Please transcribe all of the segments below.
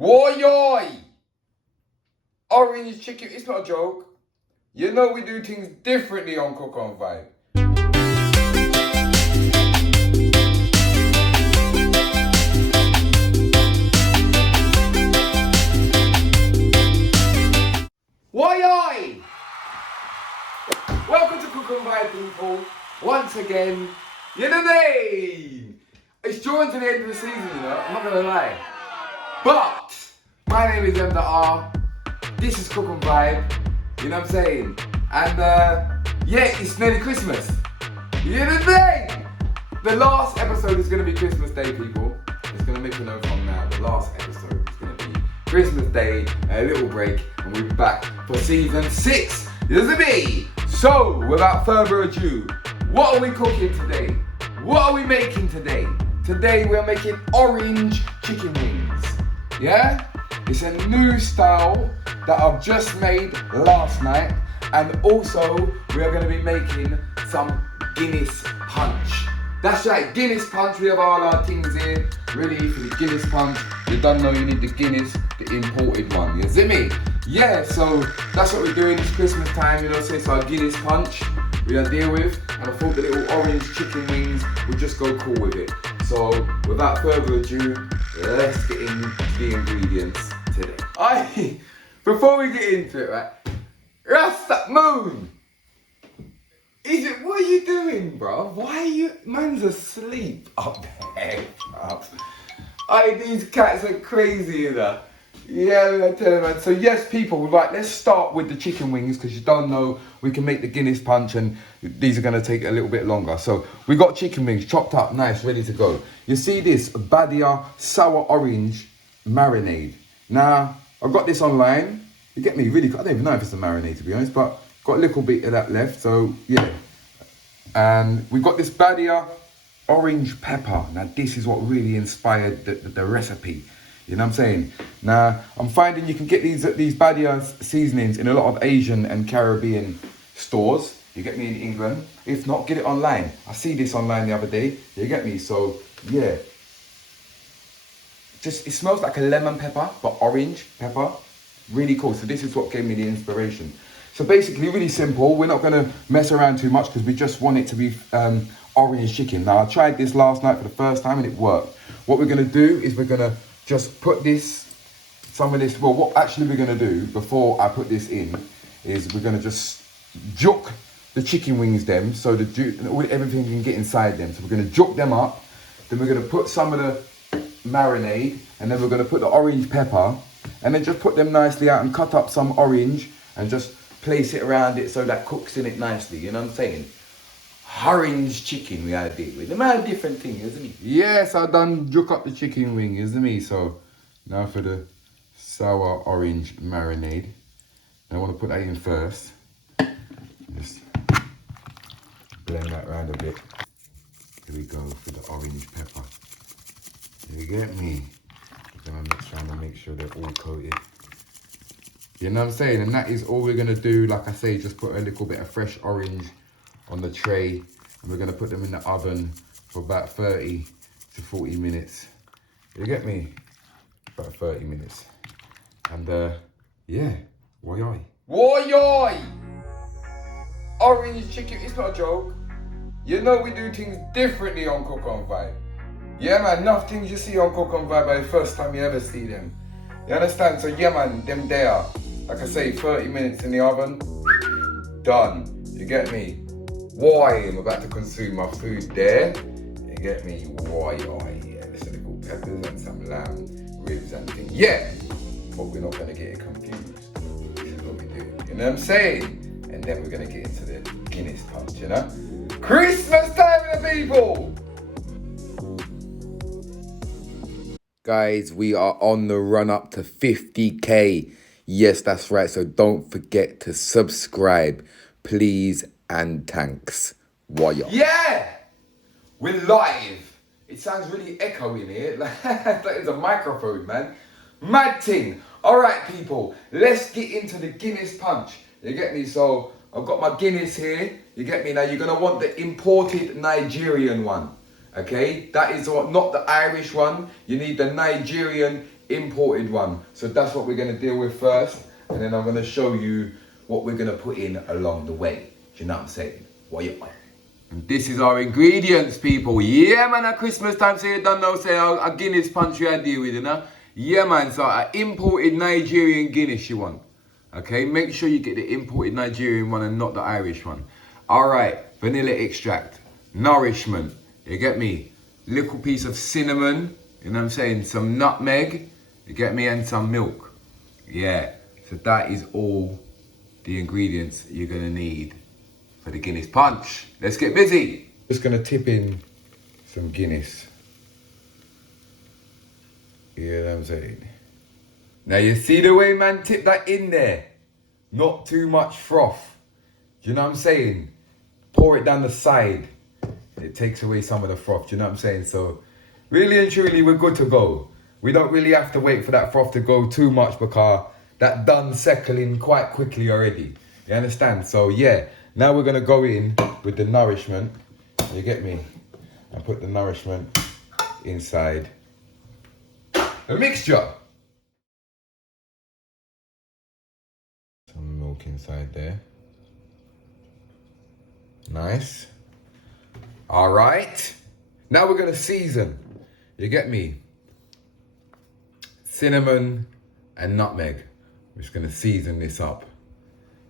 Woy! Orange chicken, it's not a joke. You know we do things differently on Cook on Vibe. Woy! Welcome to Cook on Vibe, people. Once again, you know the name. It's drawing to the end of the season, you know, I'm not gonna lie. But my name is M.R. This is Cook on Vibe, you know what I'm saying? And yeah, it's nearly Christmas. You know the name. The last episode is gonna be Christmas Day, people. It's gonna make a note from now. The last episode is gonna be Christmas Day, a little break, and we'll be back for season 6. You know me? So, without further ado, what are we cooking today? What are we making today? Today we're making orange chicken wings. Yeah? It's a new style that I've just made last night. And also, we are going to be making some Guinness punch. That's right, Guinness punch. We have all our things here ready for the Guinness punch. You don't know you need the Guinness, the imported one. You see me? Yeah, so that's what we're doing. It's Christmas time, you know, so it's our Guinness punch we are deal with. And I thought the little orange chicken wings would just go cool with it. So, without further ado, let's get into the ingredients today. Before we get into it, right? Rasta Moon! What are you doing, bro? Why are you... Man's asleep up there, bro. These cats are crazy, you know. Yeah, I tell you, man. So yes, people, we're like, let's start with the chicken wings, because you don't know, we can make the Guinness punch, and these are going to take a little bit longer. So we got chicken wings chopped up, nice, ready to go. You see this Badia sour orange marinade. Now, I got this online. You get me? Really, I don't even know if it's a marinade, to be honest, but got a little bit of that left, so yeah. And we got this Badia orange pepper. Now, this is what really inspired the recipe. You know what I'm saying? Now, I'm finding you can get these Badia seasonings in a lot of Asian and Caribbean stores. You get me, in England. If not, get it online. I see this online the other day. You get me? So, yeah. It smells like a lemon pepper, but orange pepper. Really cool. So this is what gave me the inspiration. So basically, really simple. We're not going to mess around too much because we just want it to be orange chicken. Now, I tried this last night for the first time and it worked. What we're going to do is we're going to just put some of this, well, what actually we're going to do before I put this in is we're going to just juk the chicken wings them so everything can get inside them. So we're going to juk them up. Then we're going to put some of the marinade, and then we're going to put the orange pepper, and then just put them nicely out and cut up some orange and just place it around it so that cooks in it nicely. You know what I'm saying? Orange chicken we had it with. A different thing, isn't it? Yes, I done juk up the chicken wing, isn't it? So now for the sour orange marinade. Now I want to put that in first. Just blend that around a bit. Here we go for the orange pepper. You get me? Then I'm just trying to make sure they're all coated. You know what I'm saying? And that is all we're going to do. Like I say, just put a little bit of fresh orange on the tray, and we're going to put them in the oven for about 30 to 40 minutes. You get me? About 30 minutes. And yeah, woy. Woy! Orange chicken, it's not a joke. You know we do things differently on Cook on Vibe. Yeah, man, enough things you see on Cook on Vibe by the first time you ever see them. You understand? So yeah, man, them there. Like I say, 30 minutes in the oven, done. You get me? Why I'm about to consume my food there. You get me? Why? Yeah, there's a little peppers and some lamb, ribs and things. Yeah, but we're not gonna get it confused. This is what we do. You know what I'm saying? And then we're gonna get into the Guinness punch, you know? Christmas time, the people! Guys, we are on the run up to 50k. Yes, that's right. So don't forget to subscribe, please and thanks. Why? Yeah, we're live. It sounds really echoey in here. Like it's a microphone, man. Mad thing. All right, people. Let's get into the Guinness punch. You get me? So I've got my Guinness here. You get me? Now you're gonna want the imported Nigerian one. Okay, that is not the Irish one. You need the Nigerian imported one. So that's what we're going to deal with first. And then I'm going to show you what we're going to put in along the way. Do you know what I'm saying? What you want? And this is our ingredients, people. Yeah, man, at Christmas time, so you don't know, say, a Guinness punch you I deal with, you know? Yeah, man, so an imported Nigerian Guinness you want. Okay, make sure you get the imported Nigerian one and not the Irish one. All right, vanilla extract, nourishment, you get me? Little piece of cinnamon, you know what I'm saying? Some nutmeg, you get me? And some milk. Yeah, so that is all the ingredients you're gonna need for the Guinness punch. Let's get busy. Just gonna tip in some Guinness. You know what I'm saying? Now you see the way man tip that in there? Not too much froth. Do you know what I'm saying? Pour it down the side. It takes away some of the froth, do you know what I'm saying? So really and truly we're good to go. We don't really have to wait for that froth to go too much because that done settling quite quickly already. You understand? So yeah, now we're gonna go in with the nourishment. You get me? And put the nourishment inside the mixture. Some milk inside there. Nice. All right. Now we're gonna season. You get me? Cinnamon and nutmeg. We're just gonna season this up.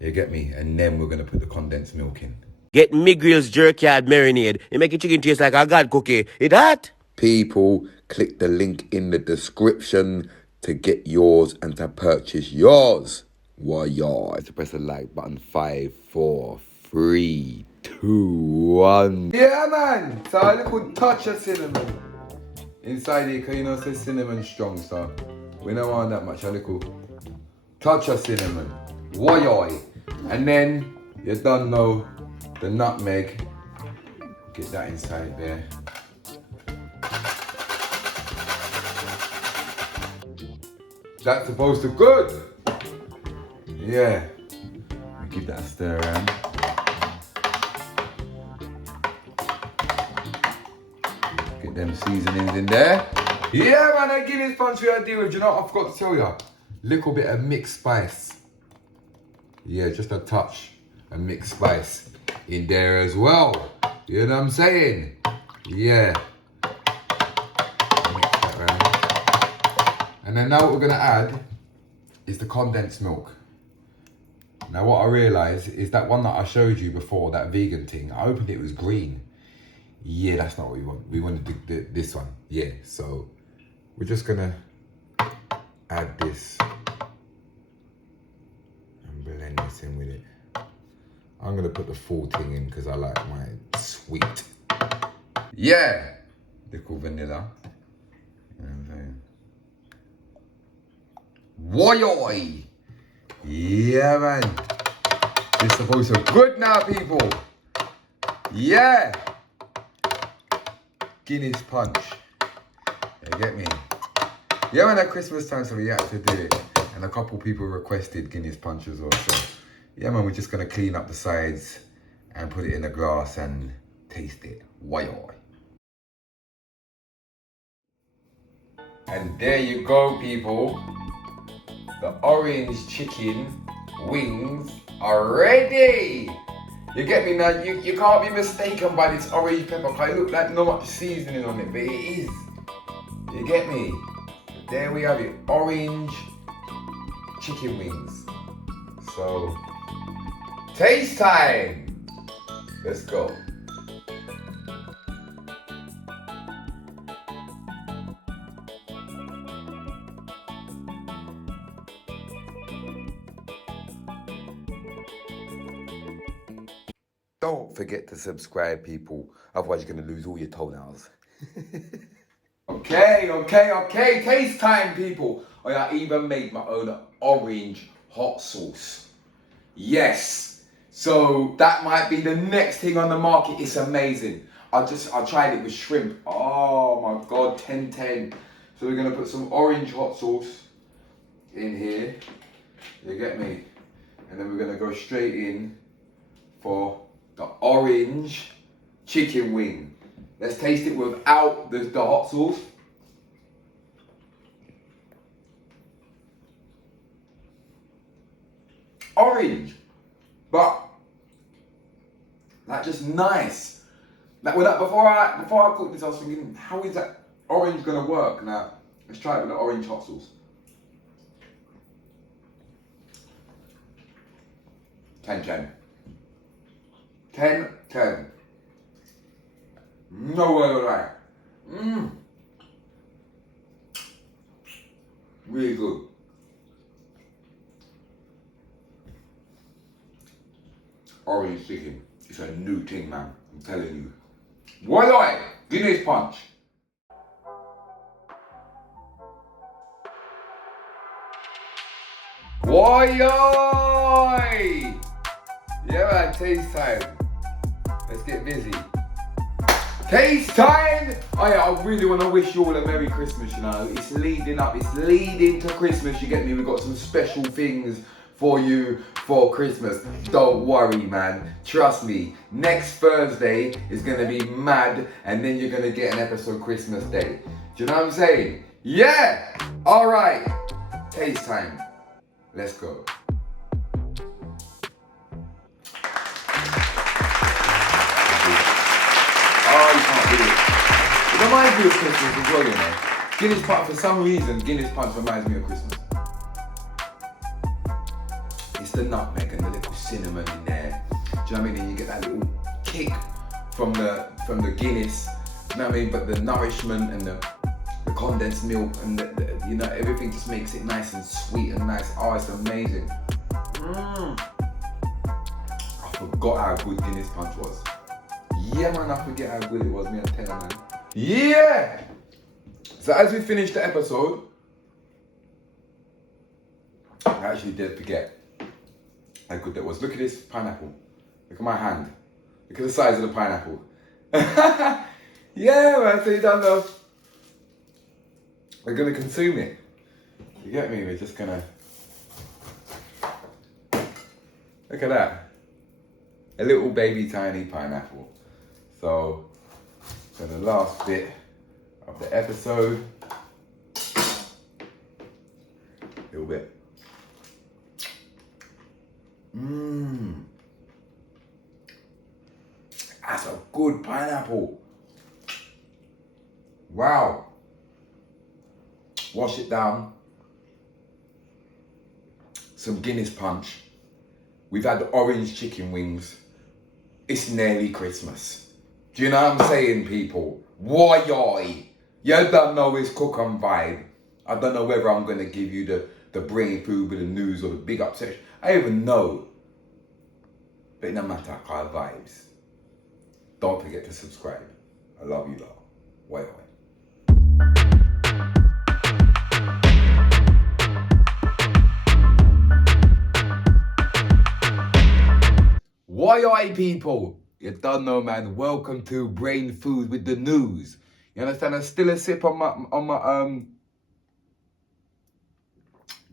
You get me? And then we're gonna put the condensed milk in. Get Miguel's jerk yard marinade. It make your chicken taste like a god cookie. It hot? People, click the link in the description to get yours and to purchase yours. Why y'all? To press the like button. 5, 4, 3, 2, 1. Yeah, man. So a little touch of cinnamon inside here, because you know it says cinnamon strong, so we don't want that much. A little touch of cinnamon. Why? And then you don't know the nutmeg. Get that inside there. That's supposed to good. Yeah. Give that a stir around. Get them seasonings in there. Yeah, man, that Guinness punch we had to deal with. You know what I forgot to tell you? Little bit of mixed spice. Yeah, just a touch of mixed spice in there as well. You know what I'm saying? Yeah. Mix that around. And then now what we're gonna add is the condensed milk. Now what I realised is that one that I showed you before, that vegan thing, I opened it was green. Yeah, that's not what we want. We wanted this one. Yeah, so we're just gonna add this and blend this in with it. I'm gonna put the full thing in because I like mine sweet. Yeah, little vanilla. You know what I'm saying? Why? Yeah, man. This is supposed to be good now, people. Yeah. Guinness punch. You get me? Yeah, man, at Christmas time, so we had to do it. And a couple people requested Guinness punch as well. So, yeah, man, we're just going to clean up the sides and put it in a glass and taste it. Why? And there you go, people. The orange chicken wings are ready. You get me now? You can't be mistaken by this orange pepper because it looks like not much seasoning on it, but it is. You get me? There we have it, orange chicken wings. So, taste time. Let's go. Don't forget to subscribe, people. Otherwise, you're going to lose all your toenails. Okay. Taste time, people. I even made my own orange hot sauce. Yes. So that might be the next thing on the market. It's amazing. I tried it with shrimp. Oh my God, 10/10. So we're going to put some orange hot sauce in here. You get me? And then we're going to go straight in for the orange chicken wing. Let's taste it without the hot sauce. orange, but like just nice. Like before I cooked this, I was thinking, how is that orange gonna work? Now let's try it with the orange hot sauce. 10-10. 10-10. No way like. Really good. Orange chicken. It's a new thing, man. I'm telling you. Voila! Guinness punch. Why? Yeah, man, taste time. Let's get busy. Taste time! Oh yeah, I really want to wish you all a Merry Christmas, you know. It's leading to Christmas, you get me? We've got some special things for you for Christmas. Don't worry, man. Trust me, next Thursday is going to be mad, and then you're going to get an episode Christmas Day. Do you know what I'm saying? Yeah! Alright. Taste time. Let's go. Oh, you can't do it. It reminds me of Christmas as well, you know. Guinness punch, for some reason, Guinness punch reminds me of Christmas. It's the nutmeg and the little cinnamon in there. Do you know what I mean? And you get that little kick from the Guinness. Do you know what I mean? But the nourishment and the condensed milk and the you know, everything just makes it nice and sweet and nice. Oh, it's amazing. I forgot how good Guinness punch was. Yeah, man, I forget how good it was. Me and Tenor, man. Yeah! So as we finish the episode, I actually did forget how good that was. Look at this pineapple. Look at my hand. Look at the size of the pineapple. Yeah, man, so you don't know. We're gonna consume it. You get me? We're just gonna... Look at that. A little baby tiny pineapple. So, for the last bit of the episode, a little bit. That's a good pineapple. Wow. Wash it down. Some Guinness punch. We've had the orange chicken wings. It's nearly Christmas. Do you know what I'm saying, people? Why? You don't know it's cook and vibe. I don't know whether I'm going to give you the brain food with the news or the big up section. I don't even know. But it no matter, I have vibes. Don't forget to subscribe. I love you lot. Why? Why people? You don't know, man. Welcome to Brain Food with the news. You understand? I'm still a sip on my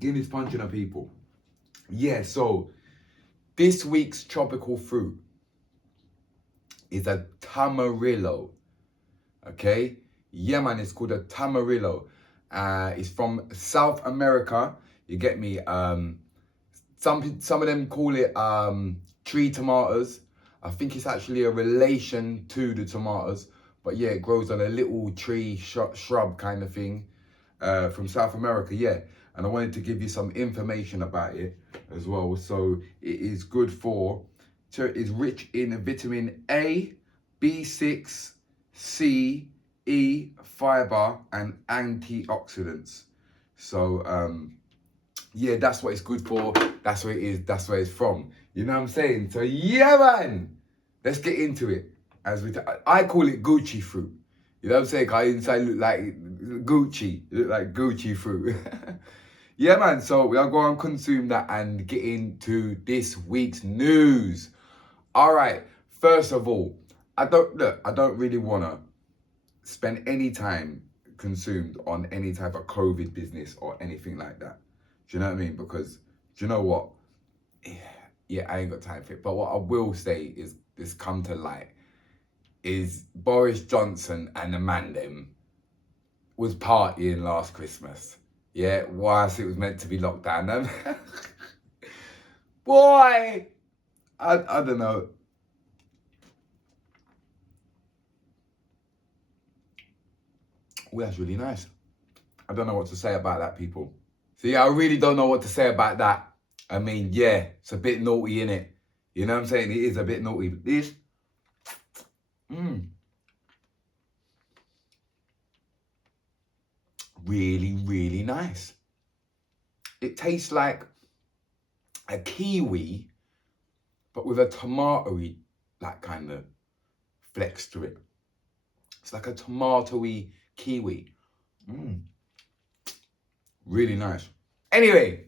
Guinness punch, people. Yeah, so this week's tropical fruit is a tamarillo. Okay? Yeah, man, it's called a tamarillo. It's from South America. You get me? Some of them call it tree tomatoes. I think it's actually a relation to the tomatoes, but yeah, it grows on a little tree shrub kind of thing from South America, yeah. And I wanted to give you some information about it as well. So it is good for, it's rich in vitamin A, B6, C, E, fiber, and antioxidants. So yeah, that's what it's good for. That's what it is. That's where it's from. You know what I'm saying? So yeah, man. Let's get into it. I call it Gucci fruit. You know what I'm saying? I inside look like Gucci. Look like Gucci fruit. Yeah, man. So we'll go and consume that and get into this week's news. All right. First of all, I don't really want to spend any time consumed on any type of COVID business or anything like that. Do you know what I mean? Because, do you know what? Yeah, I ain't got time for it. But what I will say is, this come to light, is Boris Johnson and the man them was partying last Christmas. Yeah, whilst it was meant to be locked down. Boy, I don't know. Oh, that's really nice. I don't know what to say about that, people. So yeah, I really don't know what to say about that. I mean, yeah, it's a bit naughty, innit? You know what I'm saying? It is a bit naughty. But this, really, really nice. It tastes like a kiwi, but with a tomatoey, like kind of flex to it. It's like a tomatoey kiwi. Really nice. Anyway,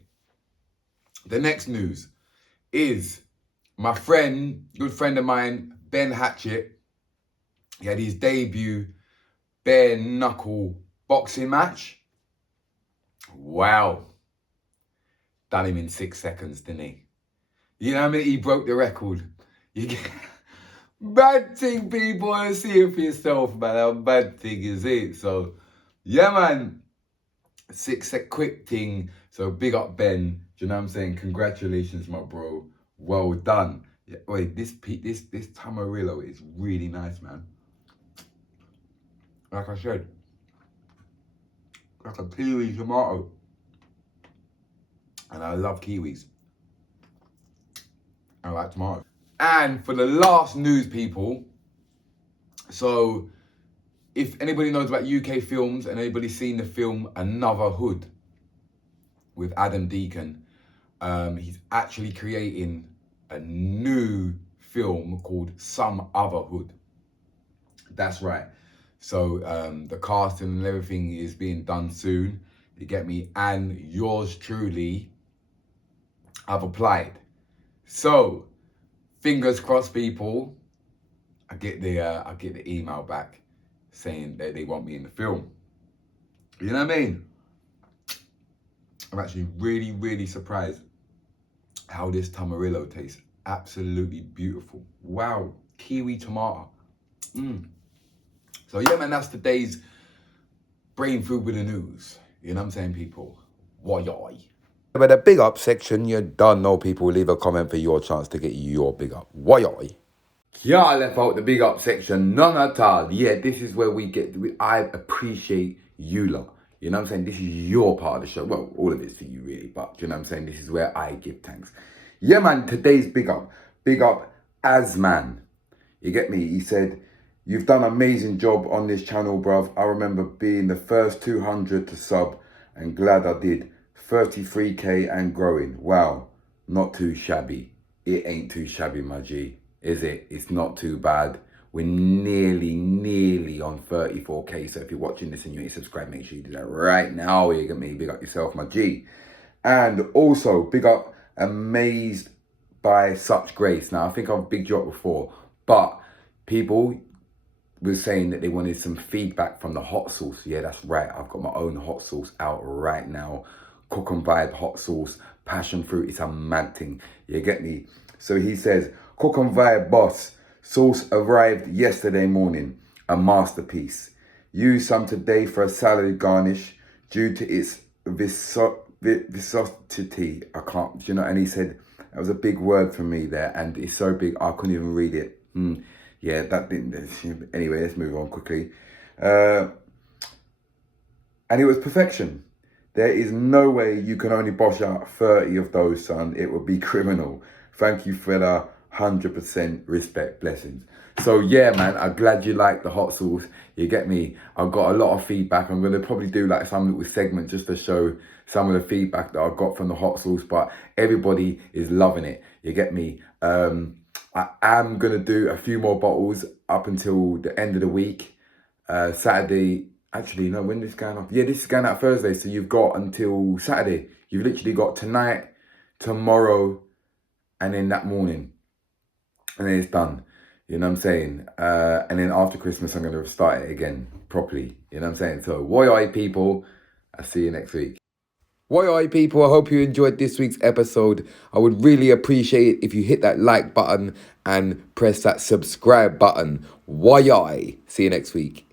the next news is my friend, good friend of mine, Ben Hatchett. He had his debut bare knuckle boxing match. Wow. Done him in 6 seconds, didn't he? You know what I mean? He broke the record. You get... Bad thing, people. See it for yourself, man. How bad thing is it? So, yeah, man. 6 sec quick thing. So, big up, Ben. Do you know what I'm saying? Congratulations, my bro. Well done. Yeah, wait, this Tamarillo is really nice, man. Like I said, like a kiwi tomato. And I love kiwis. I like tomatoes. And for the last news, people, so if anybody knows about UK films and anybody's seen the film Another Hood with Adam Deacon, he's actually creating a new film called Some Other Hood. That's right. So the casting and everything is being done soon. You get me? And yours truly, I've applied. So fingers crossed, people. I get the email back saying that they want me in the film. You know what I mean? I'm actually really, really surprised how this Tamarillo tastes. Absolutely beautiful. Wow, kiwi tomato. So yeah, man, that's today's brain food with the news. You know what I'm saying, people? Why? But the big up section, you don't know, people. Leave a comment for your chance to get your big up. Why? Yeah, I left out the big up section. None at all. Yeah, this is where I appreciate you lot. You know what I'm saying? This is your part of the show. Well, all of it's for you, really. But you know what I'm saying? This is where I give thanks. Yeah, man, today's big up. Big up Asman. You get me? He said, you've done an amazing job on this channel, bruv. I remember being the first 200 to sub and glad I did. 33k and growing. Wow, not too shabby. It ain't too shabby, my G. Is it? It's not too bad. We're nearly on 34k. So if you're watching this and you ain't subscribed, make sure you do that right now. You get me? Big up yourself, my G. And also, big up Amazed by Such Grace. Now, I think I've bigged you up before, but people were saying that they wanted some feedback from the hot sauce. Yeah, that's right. I've got my own hot sauce out right now. Cook and Vibe hot sauce, passion fruit. It's a mad thing. You get me? So he says, Cook and Vibe boss, sauce arrived yesterday morning. A masterpiece. Use some today for a salad garnish due to its viscosity. I can't, you know, and he said, that was a big word for me there, and it's so big I couldn't even read it. Yeah, that didn't. Anyway, let's move on quickly. And it was perfection. There is no way you can only bosh out 30 of those, son. It would be criminal. Thank you for the 100% respect. Blessings. So yeah, man, I'm glad you like the hot sauce. You get me? I've got a lot of feedback. I'm going to probably do like some little segment just to show some of the feedback that I got from the hot sauce, but everybody is loving it. You get me? I am going to do a few more bottles up until the end of the week. Saturday, actually, no, when this is going up? Yeah, this is going out Thursday, so you've got until Saturday. You've literally got tonight, tomorrow, and then that morning. And then it's done. You know what I'm saying? And then after Christmas, I'm going to start it again properly. You know what I'm saying? So, woi people, I'll see you next week. Woi people, I hope you enjoyed this week's episode. I would really appreciate it if you hit that like button and press that subscribe button. Woi. See you next week.